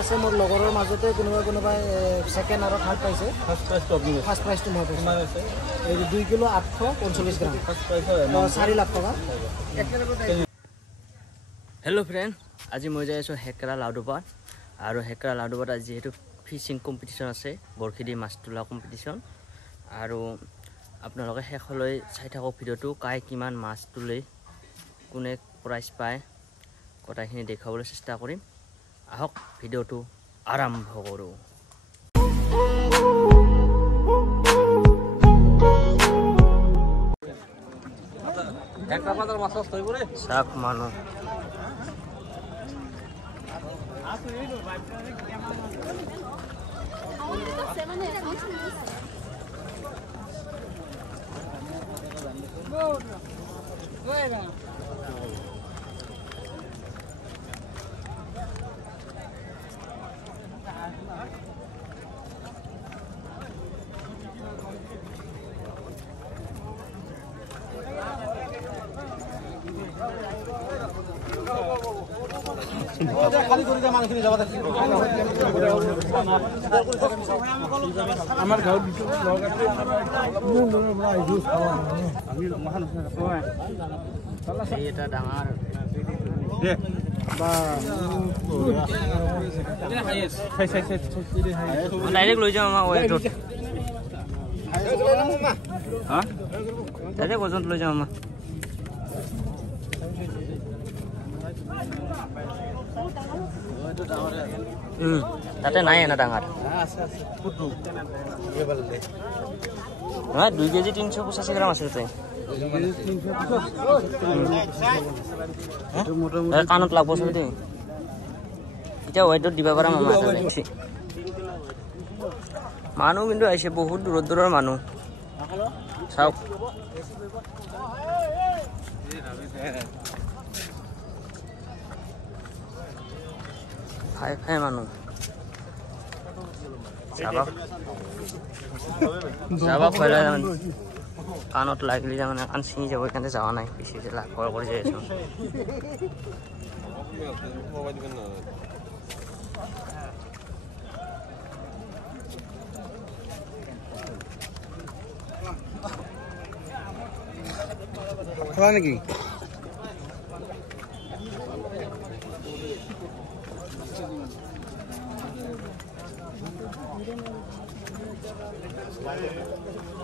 আছে মোৰ লগৰৰ মাজতে কোনোবাই সেকেন্ড আৰু থাৰ্ড পাইছে ফাৰ্স্ট প্ৰাইজটো মই পাইছো এই 2 কিলো 845 গ্ৰাম ফাৰ্স্ট প্ৰাইজ 4 লাখ টকা হেল্ল' ফ্ৰেণ্ড আজি মই যাই আছো হেকৰা লাউডুপাত আৰু হেকৰা লাউডুপাত আজি যেহেতু ফিচিং কম্পিটিশন আছে বৰশী দি মাছ তোলা কম্পিটিশন আৰু আপোনালোকে শেষলৈ চাই থাকক ভিডিওটো কাই কিমান মাছ তোলে কোনে প্ৰাইজ পায় কথাখিনি দেখাবলৈ চেষ্টা কৰিম আহক ভিডিওটো আৰম্ভ কৰো একটা পাতাৰ মাছ হই পড়ে সাপ মানো খালি কৰি যা মানুহখিনি যাব আমাৰ গাঁৱত দিছো লগ আছে মোৰ দৰৰ পৰা আইছো আমি মহান এটা ডাঙৰ দে বা ডাইৰেক্ট লৈ যাম আমাৰ ওয়েটত হা ডাইৰেক্ট ওজনত লৈ যাম আমাৰ তাতে নাই না ডাঙৰ নহয় 2 কেজি 385 গ্ৰাম আছে তাতে কাণত লাগব চাবি দেই এতিয়া ওয়েটত দিবা পাৰা মামা মানুহ কিন্তু আহিছে বহুত দূৰৰ দূৰৰ মানুহ চাওক খাই মানুহ যাবা পয়লা কাণত লাগিলে মানে কাণ ছিঙি যাব সেইকাৰণে যোৱা নাই পিছে ভয় কৰি যাই আছো খোৱা নেকি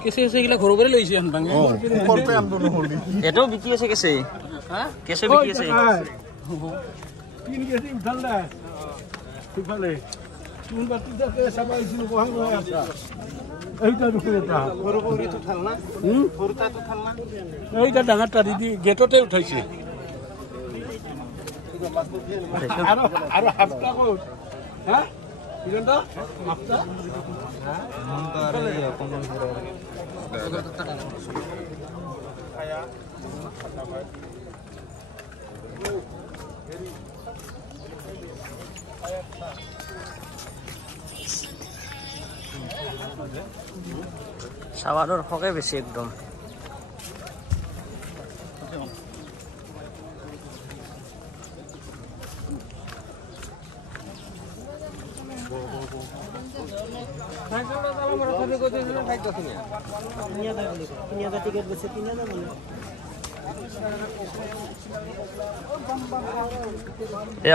কেসে কেসে গিলা ঘর করে লইছি আন ভাঙে উপর পে আনতো নহলি এটো বিকি আছে কেসে হ্যাঁ কেসে বিকি আছে 3 কেজি উঠাল দা ঠিকভাবে কোন বাতিটাতে সবাইছিল কোহান হয়ে আছে এইটা দুপুরেটা বড়বড়ি তো থাল না বড়টা তো থাল না এইটা ডাঙাটা দিদি গেটতে উঠাইছে আর হাফটা কো হ্যাঁ ইরন্দা হাফটা হ্যাঁ মন্তারে কোন করে আয়া সাবাৰৰ হকে বেছি একদম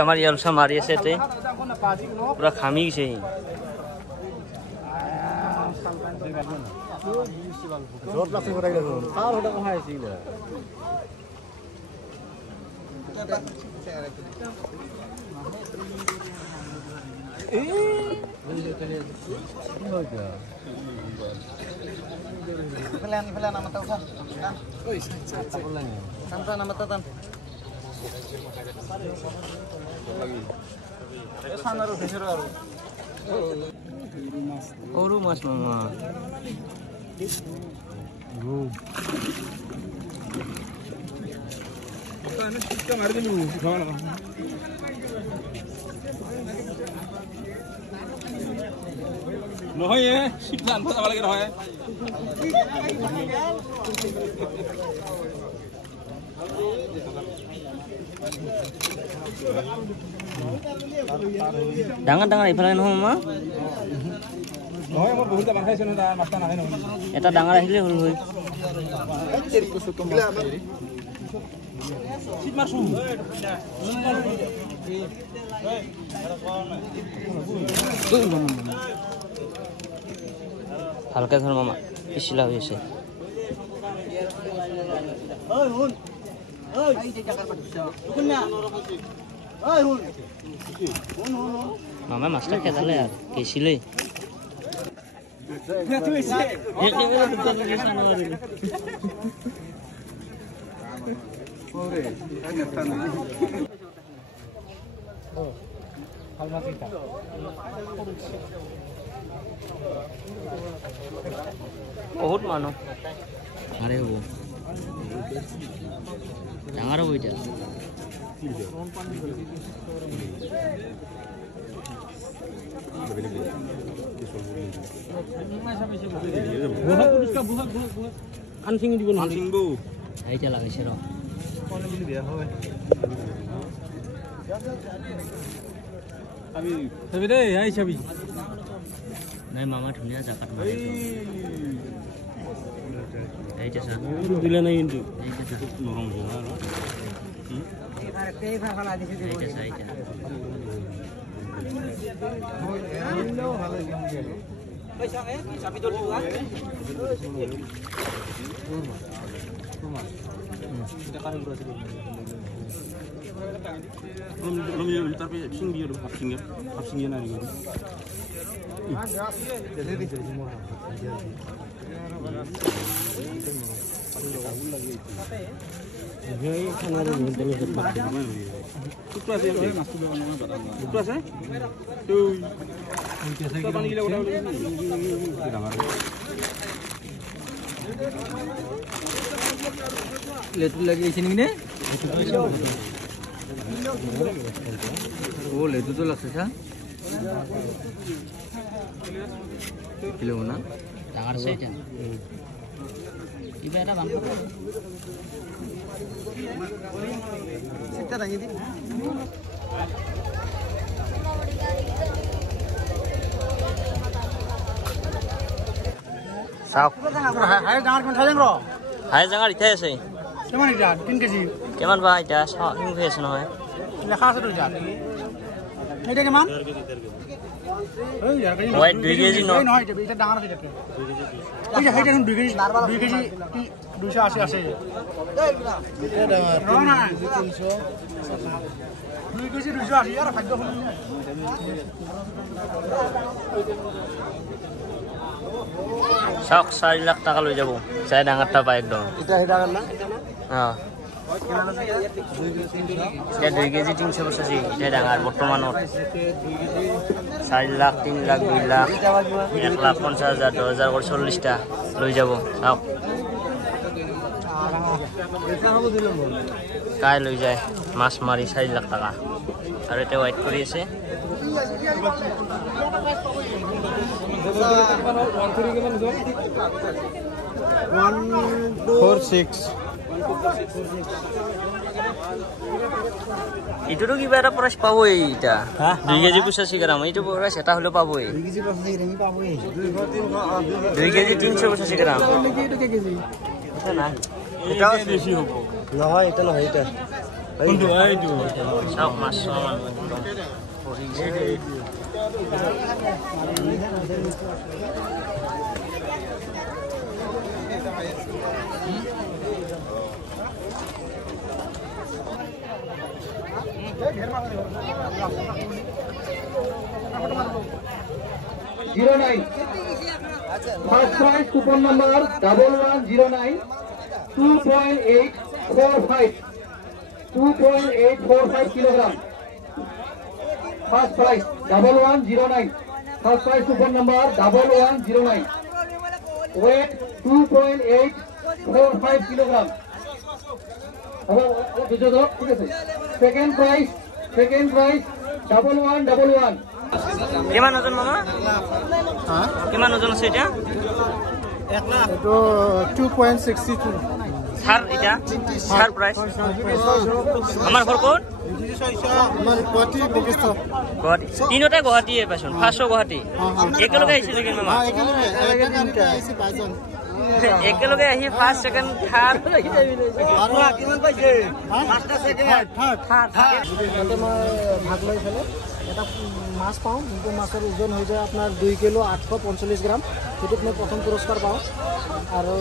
আমাৰ ইয়ালছা মাৰি আছে এতে পুৰা খামি গৈছে জোর লাসি করে গেল আর ওটা কোথায় ছিল Pelan nama tahu kan? Oh, iya. Sampai nama tahu kan? Lagi. Sana ru fishir ru. Oru mas mama. Kita ini kita mari dulu. Kawan. নহয় এ শিকলা আনব যাব লাগে নহয় ডাঙৰ ডাঙৰ এইফালে নহয় মামা নহয় মই বহুত ডাঙৰ খাইছো না মাছটা নাখাই নহয় এটা ডাঙৰ আহিলে হ'ল হয় চিট মাৰছো ভালকে ধৰ মামা পিছলা হৈ আছে মামা মাছটা খেদালে আৰ কেছিলে বহুত মানুহ আৰে হবো ডাঙৰ হ'ব এতিয়া আনছিং দিব না আনছিং বউ এইটা লাগিছে ৰ কোন বুলি দিয়া হয় আমি তবে দে আই ছবি নাই মামা ধুনিয়া জায়গা মারে এইটা স্যার দিলে নাই কিন্তু এইটা স্যার নরম হলো না এইটা স্যার এইটা পয়সা এ কি চাবি দল দিবা এটা কারণ আছে রমি তারপরে সিং দিয়ে হাফ সিং না নি lagi sini ni oh letu tu laksa kilo mana dangar saja ibu ada bang kita lagi di Sao? Hai jangan kan sayang ro. Hai jangan ইঠাই আছে কেমন এটা 3 কেজি কেমন বা এটা হিং হৈ আছে নহয় লেখা আছে তো যা এটা কেমন ওই यार কেজি ওয়াইট 2 কেজি নহয় এটা ডাঙৰ আছে এটা এই যে এটা 2 কেজি 280 আছে এটা ডাঙৰ না 300 2 কেজি 280 আৰ খাদ্য শুনি চাওক 4 লাখ টাকা লৈ যাব চাই ডাঙৰটা পাই একদম এটা হে ডাঙৰ না হ্যাঁ এটা 2 কেজি 385 এটা ডাঙৰ বৰ্তমানত 4 লাখ 3 লাখ 2 লাখ 1 লাখ 50,000 10,000 কৰি 40টা লৈ যাব চাওক কাই লৈ যায় মাছ মাৰি 4 লাখ টাকা আৰু এটা ওয়েট কৰি আছে ইটোটো কিবা এটা প্ৰাইচ পাবই এটা 2 কেজি 85 গ্ৰাম এইটো প্ৰাইচ এটা হলে পাবই 2 কেজি 85 গ্ৰাম পাবই 2 কেজি 385 গ্ৰাম এটা নাই এটা বেশি হ'ব নহয় এটা নহয় এটা কোনটো এইটো সব মাছ সমান First prize coupon number 1109 2.845 kilogram. First prize 1109. First prize coupon number 1109. Weight 2.845 kilogram. Second prize 1111. কিমান ওজন মামা কিমান ওজন আছে এটা 1 লাখ তো 2.62 সার এটা সার প্রাইস আমার ঘর কোন গুৱাহাটী বশিষ্ঠ গুৱাহাটী তিনিওটা গুৱাহাটীয়ে পাইছোন ফাৰ্ষ্টৰ গুৱাহাটী একেলগে আহিছে নেকি মামা একেলগে আহি ফাৰ্ষ্ট ছেকেণ্ড থাৰ্ড কিমান পাইছে তাতে মই ভাগ লৈ পেলাই এটা মাছ পাওঁ যোনটো মাছৰ ওজন হৈ যায় আপোনাৰ 2 কিলো 845 গ্ৰাম সেইটোত মই প্ৰথম পুৰস্কাৰ পাওঁ আৰু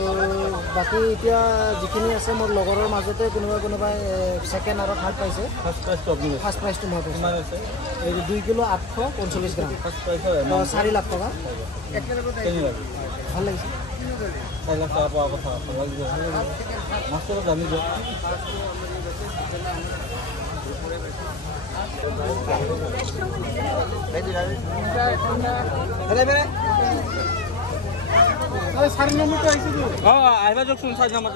বাকী এতিয়া যিখিনি আছে মোৰ লগৰৰ মাজতে কোনোবাই ছেকেণ্ড আৰু থাৰ্ড পাইছে ফাৰ্ষ্ট প্ৰাইজটো মই পাইছোঁ এই 2 কিলো 845 গ্ৰাম 4 লাখ টকা ভাল লাগিছে 4 লাখ টকা পোৱা কথা মাছটো জানি দিয়ক চাৰি নম্বৰটো আহিছে আহিবা যাওকচোন 4 নম্বৰ